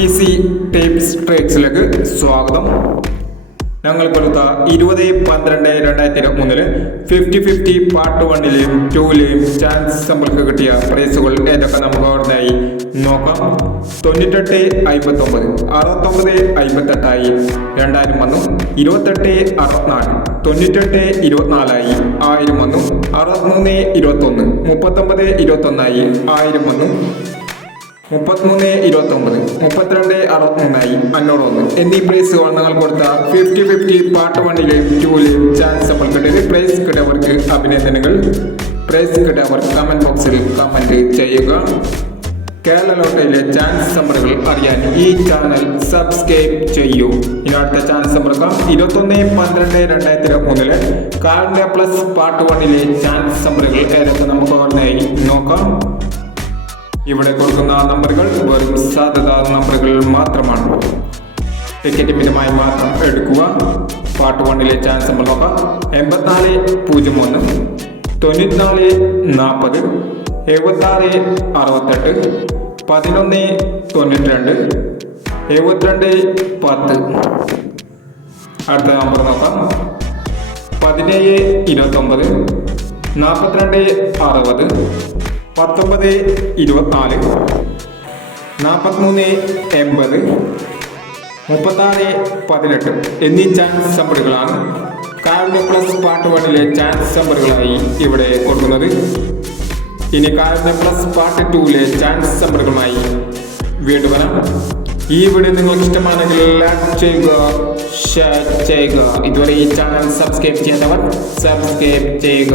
Easy tips ട്രിക്സിലേക്ക് സ്വാഗതം. ഞങ്ങൾ കൊടുത്ത 20/12/2023 50-50 പാർട്ട് 1-ലെയും 2-ലെയും ചാൻസ് സമ്പൾക്ക് കിട്ടിയ പ്രൈസുകൾ ഏതൊക്കെ നമുക്ക് അവിടുന്നായി നോക്കാം. 98-59, 69-58 2000 വന്നു. 28-64, 98-24 1000 വന്നു. 63-21, 39-21 1000 വന്നു. 33-29, 32-63 501 എന്നീ പ്രൈസുകൾ നിങ്ങൾ കൊടുത്ത 50-50 പാർട്ട് 1-ലെയും 2-ലെയും ചാൻസ് നമ്മൾ കിട്ടിയത്. പ്രൈസ് കിട്ടിയവർക്ക് അഭിനന്ദനങ്ങൾ. പ്രൈസ് കിട്ടിയവർ കമന്റ് ബോക്സിൽ കമന്റ് ചെയ്യുക. കേരള ലോട്ടറിയിലെ ചാൻസ് നമ്പറുകൾ അറിയാൻ ഈ ചാനൽ സബ്സ്ക്രൈബ് ചെയ്യൂ. ഇനി അടുത്ത ചാൻസ് നമ്പർ 21/12/2023 കാർഡിയ പ്ലസ് പാർട്ട് 1-ലെ ചാൻസ് നമ്പറുകൾ ഏതൊക്കെ നമുക്ക് ഓർമ്മയായി നോക്കാം. ഇവിടെ കൊടുക്കുന്ന നമ്പറുകൾ വെറും സാധ്യതാ നമ്പറുകൾ മാത്രമാണ്. ടിക്കറ്റ് മിതമായി മാത്രം എടുക്കുക. പാർട്ട് 1-ലെ ചാൻസ് നമ്പർ നോക്കാം. 84-01, 94-40, 76-68, 11-92, 72-10. അടുത്ത നമ്പർ നോക്കാം. 17-29, 42-60, 19-24, 43-80, 36-18 എന്നീ ചാൻസ് നമ്പറുകളാണ് കാർഡ് പ്ലസ് പാർട്ട് 1-ലെ ചാൻസ് നമ്പറുകളായി ഇവിടെ കൊടുക്കുന്നത്. ഇനി കാർഡ് പ്ലസ് പാർട്ട് 2-ലെ ചാൻസ് നമ്പറുകളുമായി വീണ്ടും വരാം. ഈ വീഡിയോ നിങ്ങൾക്ക് ഇഷ്ടമാണെങ്കിൽ ലൈക്ക് ചെയ്യുക, ഷെയർ ചെയ്യുക. ഇതുവരെ ഈ ചാനൽ സബ്സ്ക്രൈബ് ചെയ്യാത്തവർ സബ്സ്ക്രൈബ് ചെയ്യുക.